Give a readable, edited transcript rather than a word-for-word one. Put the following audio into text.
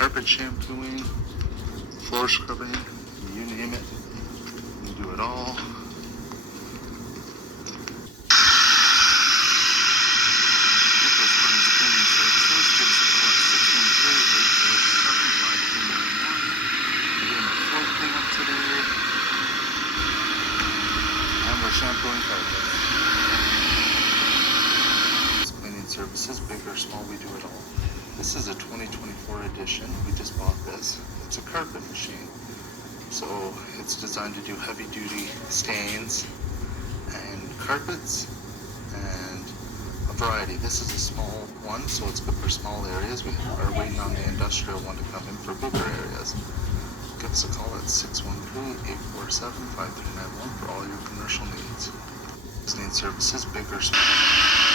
carpet shampooing, floor scrubbing, you name it. We do it all. Nicholas Burns Cleaning Services. Give us a call at 613-847-5291. We're doing a floor cleanup today. And we're shampooing carpets. Cleaning Services, big or small, we do it all. This is a 2024 edition. We just bought this. It's a carpet machine. So it's designed to do heavy duty stains and carpets and a variety. This is a small one, so it's good for small areas. We are waiting on the industrial one to come in for bigger areas. Give us a call at 613-847-5391 for all your commercial needs. Cleaning Services, big or small.